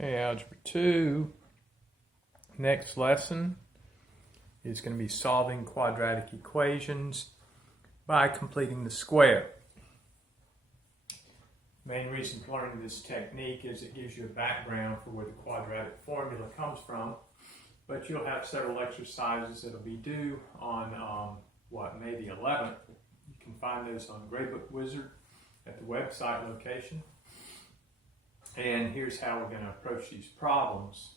Okay, Algebra 2, next lesson is going to be solving quadratic equations by completing the square. The main reason for learning this technique is it gives you a background for where the quadratic formula comes from, but you'll have several exercises that will be due on, May the 11th. You can find those on Gradebook Wizard at the website location. And here's how we're going to approach these problems.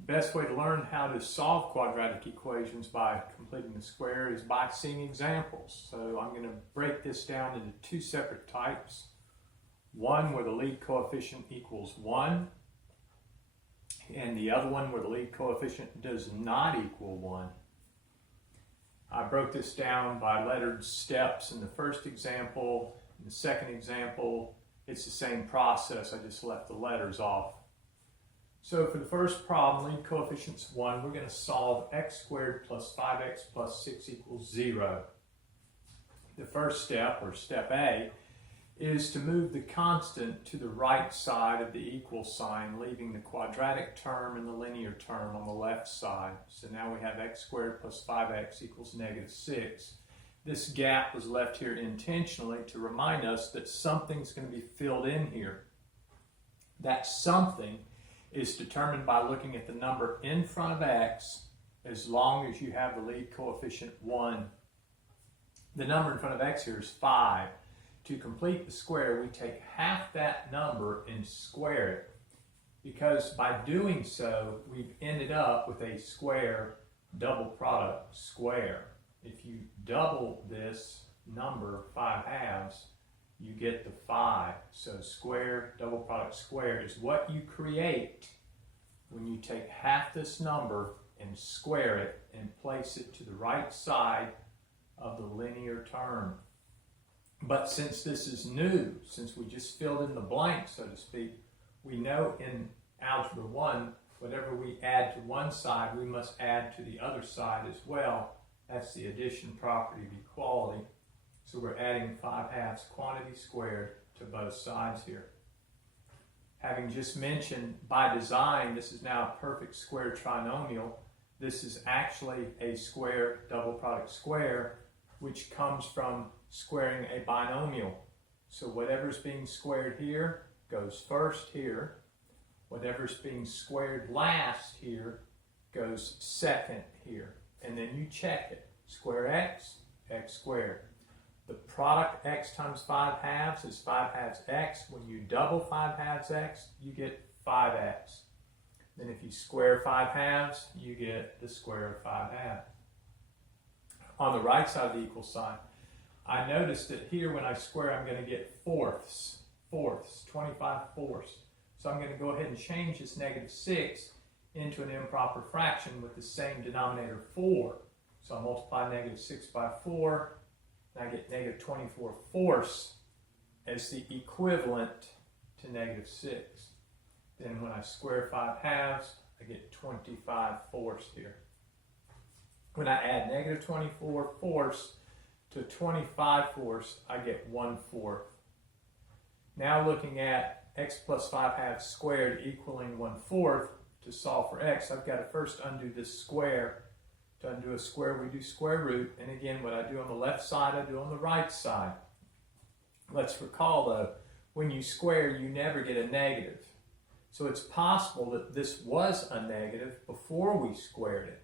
The best way to learn how to solve quadratic equations by completing the square is by seeing examples. So I'm going to break this down into two separate types. One where the lead coefficient equals 1, and the other one where the lead coefficient does not equal 1. I broke this down by lettered steps in the first example. In the second example, it's the same process, I just left the letters off. So for the first problem, lead coefficient's 1, we're going to solve x squared plus 5x plus 6 equals 0. The first step, or step A, is to move the constant to the right side of the equal sign, leaving the quadratic term and the linear term on the left side. So now we have x squared plus 5x equals negative 6. This gap was left here intentionally to remind us that something's going to be filled in here. That something is determined by looking at the number in front of x as long as you have the lead coefficient 1. The number in front of x here is 5. To complete the square, we take half that number and square it, because by doing so, we've ended up with a square double product square. If you double this number 5/2, you get the 5. So square, double product square is what you create when you take half this number and square it and place it to the right side of the linear term. But since this is new, since we just filled in the blank, so to speak, we know in Algebra 1, whatever we add to one side, we must add to the other side as well. That's the addition property of equality. So we're adding 5/2 quantity squared to both sides here. Having just mentioned, by design, this is now a perfect square trinomial. This is actually a square double product square, which comes from squaring a binomial. So whatever's being squared here goes first here. Whatever's being squared last here goes second here. And then you check it. Square x, x squared. The product x times 5/2 is 5/2 x. When you double 5/2 x, you get 5x. Then if you square 5/2, you get the square of 5/2. On the right side of the equal sign, I noticed that here when I square, I'm going to get fourths, 25 fourths. So I'm going to go ahead and change this negative 6 into an improper fraction with the same denominator 4. So I multiply negative 6 by 4, and I get negative 24 fourths as the equivalent to negative 6. Then when I square 5/2, I get 25 fourths here. When I add negative 24 fourths to 25 fourths, I get 1/4. Now looking at x plus 5/2 squared equaling 1/4, to solve for x, I've got to first undo this square. To undo a square, we do square root. And again, what I do on the left side, I do on the right side. Let's recall though, when you square, you never get a negative. So it's possible that this was a negative before we squared it.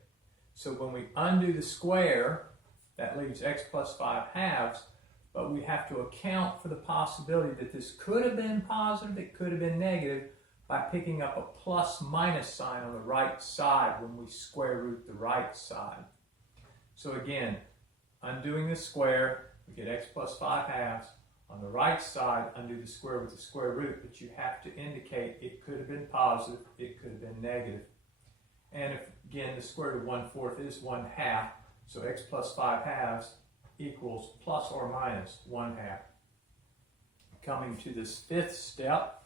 So when we undo the square, that leaves x plus 5/2, but we have to account for the possibility that this could have been positive, it could have been negative, by picking up a plus minus sign on the right side when we square root the right side. So again, undoing the square, we get x plus 5/2. On the right side, undo the square with the square root, but you have to indicate it could have been positive, it could have been negative. And if, again, the square root of 1/4 is 1/2, so x plus 5/2 equals plus or minus 1/2. Coming to this fifth step,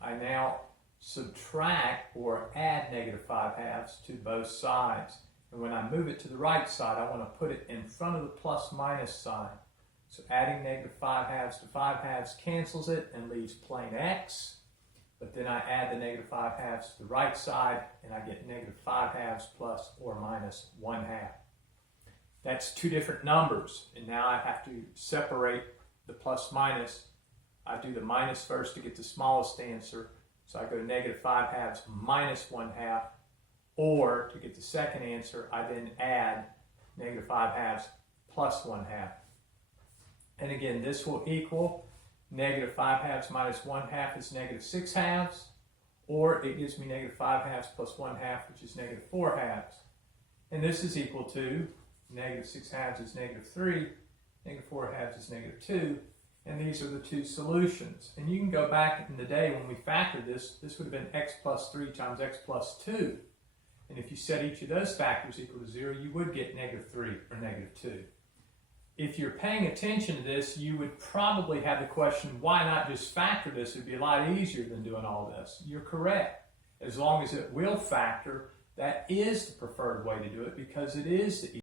I now subtract or add negative 5/2 to both sides. And when I move it to the right side, I want to put it in front of the plus minus sign. So adding negative 5/2 to 5/2 cancels it and leaves plain x. but then I add the negative 5/2 to the right side, and I get negative 5/2 plus or minus 1/2. That's two different numbers, and now I have to separate the plus minus. I do the minus first to get the smallest answer, so I go to negative 5/2 minus 1/2, or to get the second answer, I then add negative 5/2 plus 1/2. And again, this will equal negative 5/2 minus 1/2 is negative 6/2, or it gives me negative 5/2 plus 1/2, which is negative 4/2. And this is equal to negative 6/2 is negative 3, negative 4/2 is negative 2, and these are the two solutions. And you can go back in the day when we factored this would have been x plus 3 times x plus 2. And if you set each of those factors equal to 0, you would get negative 3 or negative 2. If you're paying attention to this, you would probably have the question, why not just factor this? It would be a lot easier than doing all this. You're correct. As long as it will factor, that is the preferred way to do it because it is the